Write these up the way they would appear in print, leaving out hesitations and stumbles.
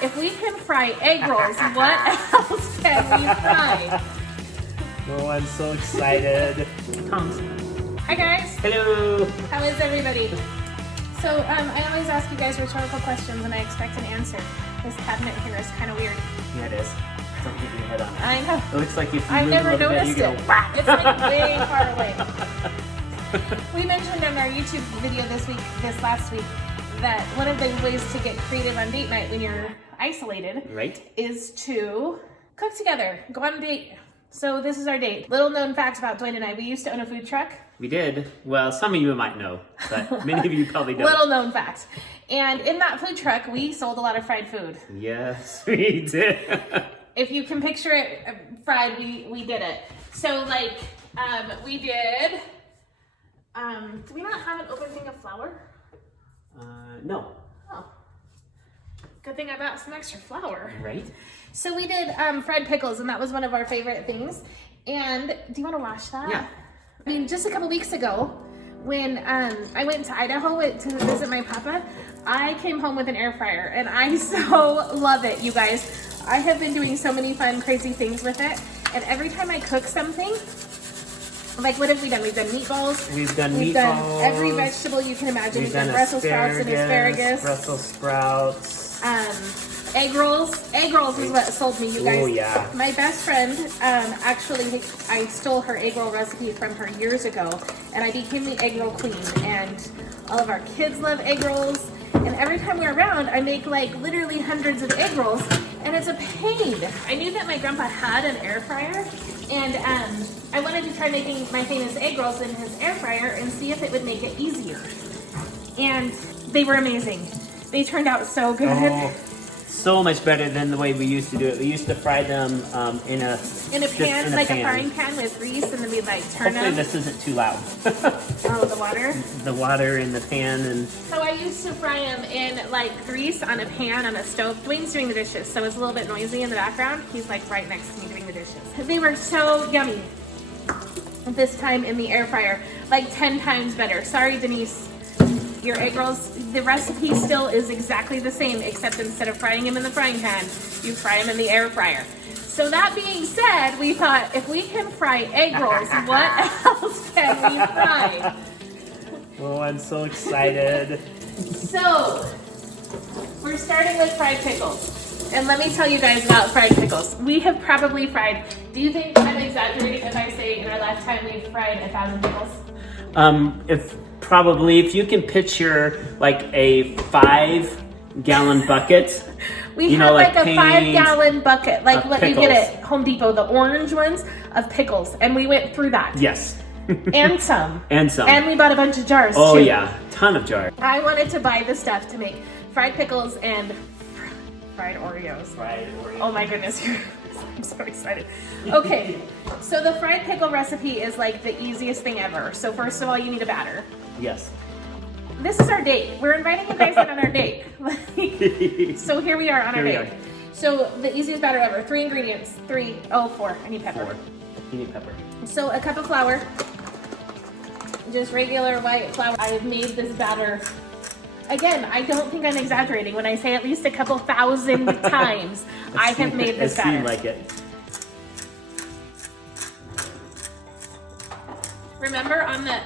If we can fry egg rolls, what else can we fry? Oh, I'm so excited. Hi guys. Hello. How is everybody? So I always ask you guys rhetorical questions and I expect an answer. This cabinet here is kind of weird. Yeah, it is. Don't hit your head on it. I know. It looks like if you I've move never a little bit, noticed you it. go whack. It's like way far away. We mentioned on our YouTube video this last week, that one of the ways to get creative on date night when you're isolated, right, is to cook together, go on a date. So this is our date. Little known fact about Dwayne and I, we used to own a food truck. We did. Well, some of you might know, but many of you probably don't. Little known fact. And in that food truck, we sold a lot of fried food. Yes, we did. If you can picture it fried, we did it. So like, we did, do we not have an open thing of flour? No. Oh, good thing I bought some extra flour. Right. So we did fried pickles, and that was one of our favorite things. And do you want to wash that? Yeah. I mean, just a couple weeks ago, when I went to Idaho to visit my papa, I came home with an air fryer, and I so love it, you guys. I have been doing so many fun, crazy things with it, and every time I cook something, like what have we done? We've done meatballs. We've done every vegetable you can imagine. We've done Brussels sprouts and asparagus. Brussels sprouts. Egg rolls. Egg rolls is what sold me, you guys. Oh yeah. My best friend, actually, I stole her egg roll recipe from her years ago, and I became the egg roll queen. And all of our kids love egg rolls. And every time we're around, I make like literally hundreds of egg rolls, and it's a pain. I knew that my grandpa had an air fryer, and I wanted to try making my famous egg rolls in his air fryer and see if it would make it easier. And they were amazing. They turned out so good. Oh, so much better than the way we used to do it. We used to fry them in a pan, like a frying pan with grease, and then we'd like turn Hopefully them. this isn't too loud. Oh, the water? The water in the pan. And So I used to fry them in like grease on a pan on a stove. Dwayne's doing the dishes, so it's a little bit noisy in the background. He's like right next to me doing the dishes. They were so yummy. This time in the air fryer, like 10 times better. Sorry, Denise. Your egg rolls, the recipe still is exactly the same, except instead of frying them in the frying pan, you fry them in the air fryer. So that being said, we thought, if we can fry egg rolls, what else can we fry? oh, I'm so excited. So, we're starting with fried pickles. And let me tell you guys about fried pickles. We have probably fried, do you think I'm exaggerating if I say in our lifetime we've fried 1,000 pickles? If you can picture like a 5-gallon bucket. We have like a 5-gallon bucket, like what pickles. you get at Home Depot, the orange ones of pickles. And we went through that. Yes. And some. And some. And we bought a bunch of jars Oh too. yeah, ton of jars. I wanted to buy the stuff to make fried pickles and fried Oreos. Fried Oreos. Oh my goodness, I'm so excited. Okay, so the fried pickle recipe is like the easiest thing ever. So first of all, you need a batter. Yes. This is our date. We're inviting you guys in on our date. So here we are on our date. So the easiest batter ever. 3 ingredients. 4. I need pepper. 4. You need pepper. So a cup of flour. Just regular white flour. I have made this batter. Again, I don't think I'm exaggerating when I say at least a couple thousand times I have made this batter. It seemed like it. Remember on the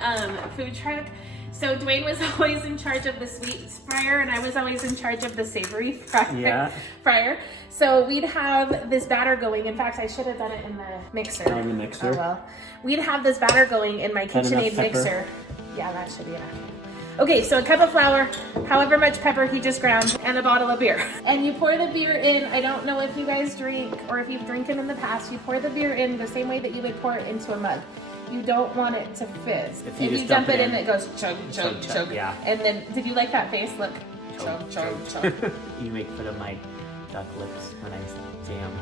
food truck? So Dwayne was always in charge of the sweet fryer, and I was always in charge of the savory fryer. So we'd have this batter going. In fact, I should have done it in the mixer. In the mixer. Oh well. We'd have this batter going in my KitchenAid mixer. Yeah, that should be enough. Okay, so a cup of flour, however much pepper he just ground, and a bottle of beer. And you pour the beer in. I don't know if you guys drink or if you've drinking in the past. You pour the beer in the same way that you would pour it into a mug. You don't want it to fizz. If you just dump it in, it goes chug, chug, chug. Yeah. And then, did you like that face? Look. Chug, chug, chug. You make fun of my duck lips when I jam.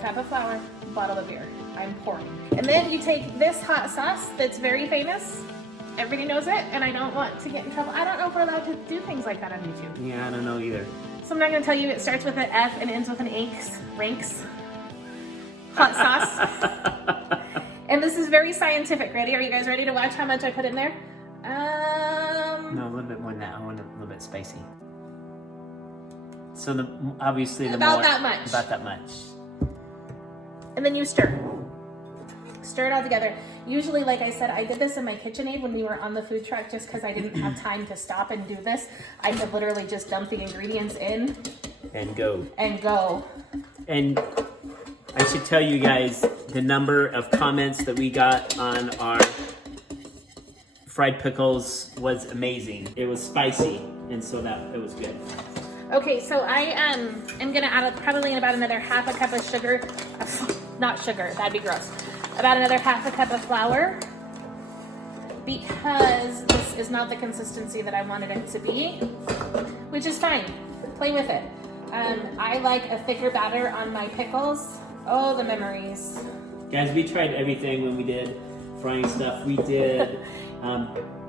Cup of flour, bottle of beer. I'm pouring. And then you take this hot sauce that's very famous. Everybody knows it, and I don't want to get in trouble. I don't know if we're allowed to do things like that on YouTube. Yeah, I don't know either. So I'm not going to tell you. It starts with an F and ends with an Ranks. Hot sauce. And this is very scientific. Ready? Are you guys ready to watch how much I put in there? No, a little bit more than that. I want it a little bit spicy. So obviously the About more, that much. About that much. And then you stir. Stir it all together. Usually, like I said, I did this in my KitchenAid when we were on the food truck just because I didn't have time to stop and do this. I could literally just dump the ingredients in. And go. And go. And I should tell you guys the number of comments that we got on our fried pickles was amazing. It was spicy, and so it was good. Okay, so I am gonna add probably about another half a cup of sugar. Not sugar, that'd be gross. About another half a cup of flour because this is not the consistency that I wanted it to be, which is fine. Play with it. I like a thicker batter on my pickles. Oh, the memories. Guys, we tried everything when we did frying stuff. We did. You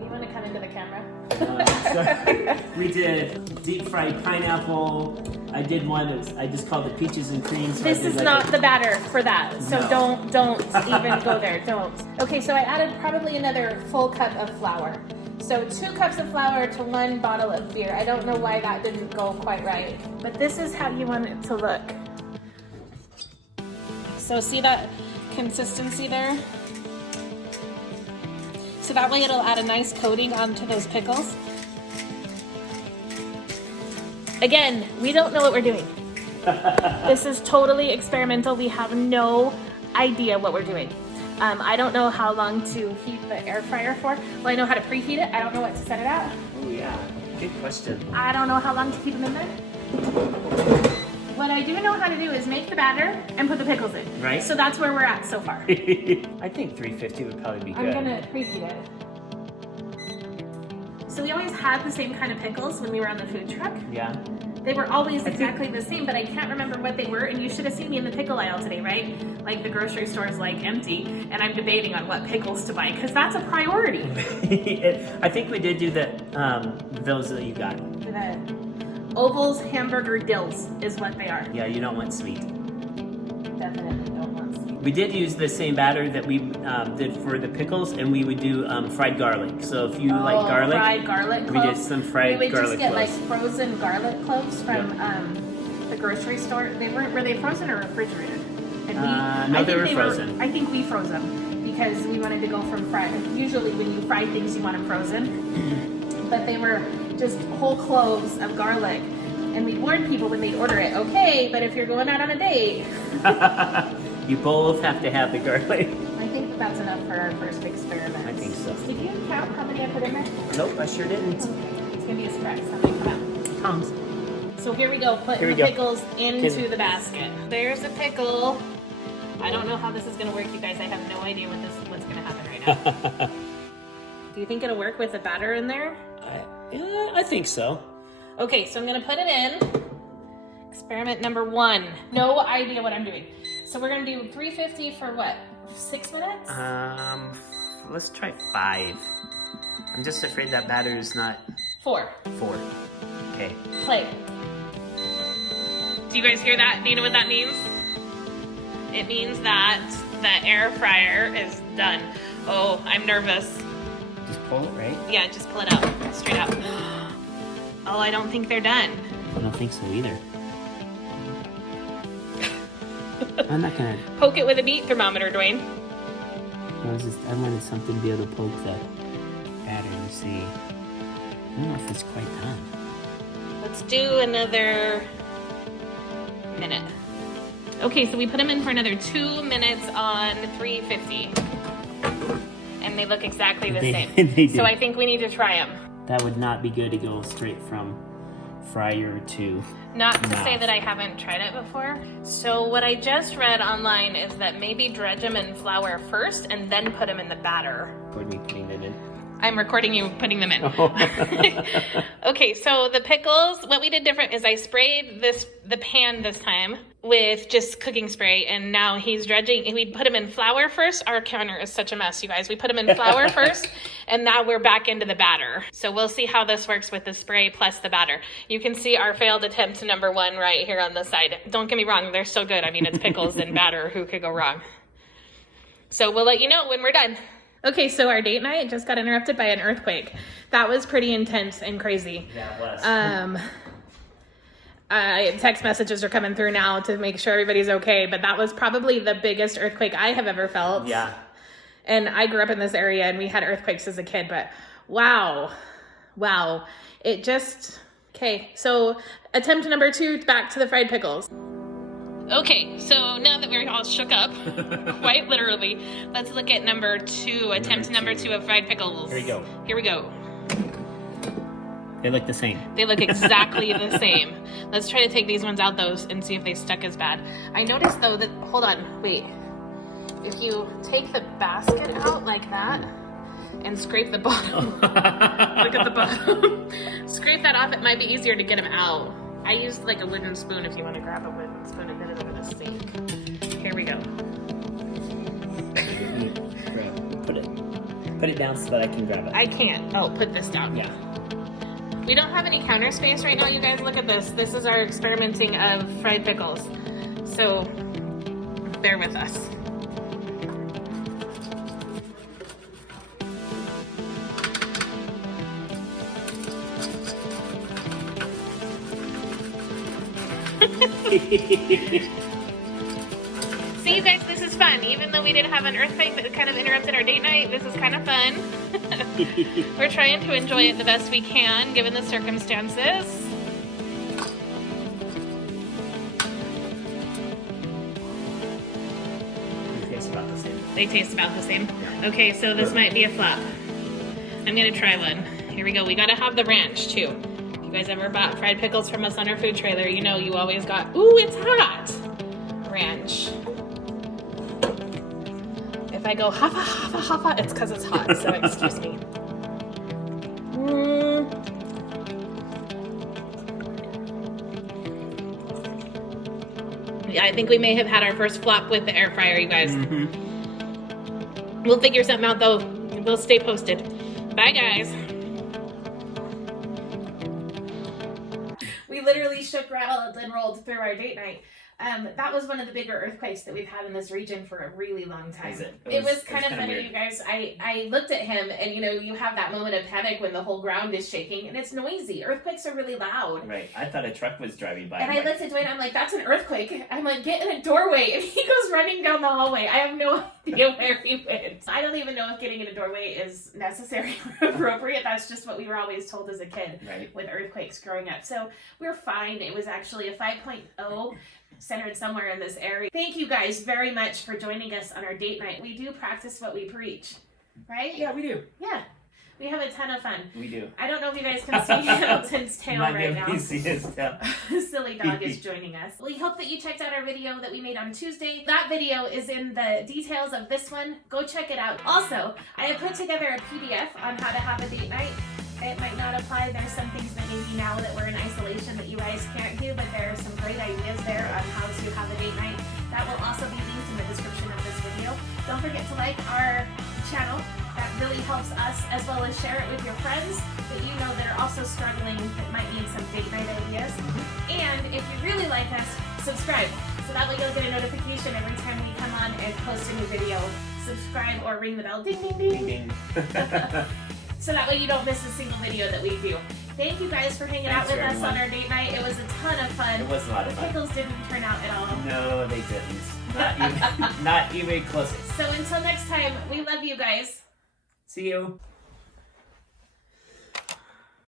want to come into the camera? We did deep fried pineapple. I did one. I just called it peaches and cream. So This is like not the batter for that, so No. don't even go there. Don't. Okay, so I added probably another full cup of flour. So 2 cups of flour to 1 bottle of beer. I don't know why that didn't go quite right, but this is how you want it to look. So see that consistency there? So that way it'll add a nice coating onto those pickles. Again, we don't know what we're doing. This is totally experimental. We have no idea what we're doing. I don't know how long to heat the air fryer for. Well, I know how to preheat it. I don't know what to set it at. Oh yeah, good question. I don't know how long to keep them in there. What I do know how to do is make the batter and put the pickles in. Right. So that's where we're at so far. I think 350 would probably be good. I'm gonna preheat it. So we always had the same kind of pickles when we were on the food truck. Yeah. They were always exactly the same, but I can't remember what they were. And you should have seen me in the pickle aisle today, right? Like the grocery store is like empty, and I'm debating on what pickles to buy because that's a priority. I think we did do those that you got. The ovals, hamburger dills is what they are. Yeah, you don't want sweet. Definitely don't want sweet. We did use the same batter that we did for the pickles, and we would do fried garlic. So if you like garlic, fried garlic we cloves. did some fried We would garlic just get cloves. like frozen garlic cloves from the grocery store. Were they frozen or refrigerated? And No, they were frozen. I think we froze them because we wanted to go from fried. Usually when you fry things, you want them frozen. But they were just whole cloves of garlic. And we warned people when they order it, okay, but if you're going out on a date. You both have to have the garlic. I think that's enough for our first experiment. I think so. Did you count how many I put in there? Nope, I sure didn't. Okay, it's gonna be a surprise. How many come out? Comes. So here we go, putting the pickles into the basket. There's a pickle. I don't know how this is gonna work, you guys. I have no idea what's gonna happen right now. Do you think it'll work with the batter in there? Yeah, I think so. Okay, so I'm gonna put it in. Experiment number 1. No idea what I'm doing. So we're gonna do 350 for what? 6 minutes? Let's try 5. I'm just afraid that batter is not 4. 4. Okay. Play. Do you guys hear that? Do you know what that means? It means that the air fryer is done. Oh, I'm nervous. Just pull it, right? Yeah, just pull it out, straight out. Oh, I don't think they're done. I don't think so either. I'm not gonna. Poke it with a beat thermometer, Dwayne. I wanted something to be able to poke the batter and see. I don't know if it's quite done. Let's do another minute. Okay, so we put them in for another 2 minutes on 350. And they look exactly the same. They do. So I think we need to try them. That would not be good to go straight from fryer to. Not to say that I haven't tried it before. So what I just read online is that maybe dredge them in flour first and then put them in the batter. Record me putting it in. I'm recording you putting them in. Oh. Okay, so the pickles, what we did different is I sprayed the pan this time with just cooking spray, and now he's dredging. We put them in flour first. Our counter is such a mess, you guys. We put them in flour first, and now we're back into the batter. So we'll see how this works with the spray plus the batter. You can see our failed attempt number 1 right here on the side. Don't get me wrong, they're so good. I mean, it's pickles and batter. Who could go wrong? So we'll let you know when we're done. Okay, so our date night just got interrupted by an earthquake. That was pretty intense and crazy. Yeah, it was. Text messages are coming through now to make sure everybody's okay, but that was probably the biggest earthquake I have ever felt. Yeah. And I grew up in this area and we had earthquakes as a kid, but wow. It just, okay. So attempt number 2, back to the fried pickles. Okay, so now that we're all shook up, quite literally, let's look at number 2, attempt number 2 of fried pickles. Here we go. They look the same. They look exactly the same. Let's try to take these ones out though and see if they stuck as bad. I noticed though that, hold on, wait. If you take the basket out like that and scrape the bottom, look at the bottom, scrape that off, it might be easier to get them out. I used like a wooden spoon if you want to grab a wooden spoon and get it over the sink. Here we go. Put it down so that I can grab it. I can't. Oh, put this down. Yeah. We don't have any counter space right now, you guys. Look at this. This is our experimenting of fried pickles. So bear with us. See, you guys, this is fun. Even though we didn't have an earthquake that kind of interrupted our date night, this is kind of fun. We're trying to enjoy it the best we can, given the circumstances. They taste about the same. They taste about the same. Okay, so this might be a flop. I'm gonna try one. Here we go. We gotta have the ranch too. If you guys ever bought fried pickles from us on our food trailer, you know you always got, ooh, it's hot, ranch. If I go haffa, haffa, haffa, it's because it's hot, so excuse me. Yeah, I think we may have had our first flop with the air fryer, you guys. We'll figure something out though. We'll stay posted. Bye, guys. We literally shook, rattled, and rolled through our date night. That was one of the bigger earthquakes that we've had in this region for a really long time. It was kind of funny, you guys. I looked at him, and you know, you have that moment of panic when the whole ground is shaking, and it's noisy. Earthquakes are really loud. Right. I thought a truck was driving by. And I looked at Dwayne, I'm like, that's an earthquake. I'm like, get in a doorway. And he goes running down the hallway. I have no idea where he went. I don't even know if getting in a doorway is necessary or appropriate. That's just what we were always told as a kid with earthquakes growing up. So we're fine. It was actually a 5.0. centered somewhere in this area. Thank you guys very much for joining us on our date night. We do practice what we preach, right? Yeah, we do. Yeah. We have a ton of fun. We do. I don't know if you guys can see Hamilton's tail right now. See his tail. Silly dog is joining us. We hope that you checked out our video that we made on Tuesday. That video is in the details of this one. Go check it out. Also, I have put together a PDF on how to have a date night. It might not apply. There's some things that maybe now that we're in isolation that you guys can't do, but there are some great ideas there on how to have a date night. That will also be linked in the description of this video. Don't forget to like our channel. That really helps us, as well as share it with your friends that you know that are also struggling, that might need some date night ideas. And if you really like us, subscribe. So that way you'll get a notification every time we come on and post a new video. Subscribe or ring the bell. Ding, ding, ding. Ding, ding. So that way you don't miss a single video that we do. Thank you guys for hanging out with us on our date night. It was a ton of fun. It was a lot of fun. The pickles didn't turn out at all. No, they didn't. Not even close. So until next time, we love you guys. See you.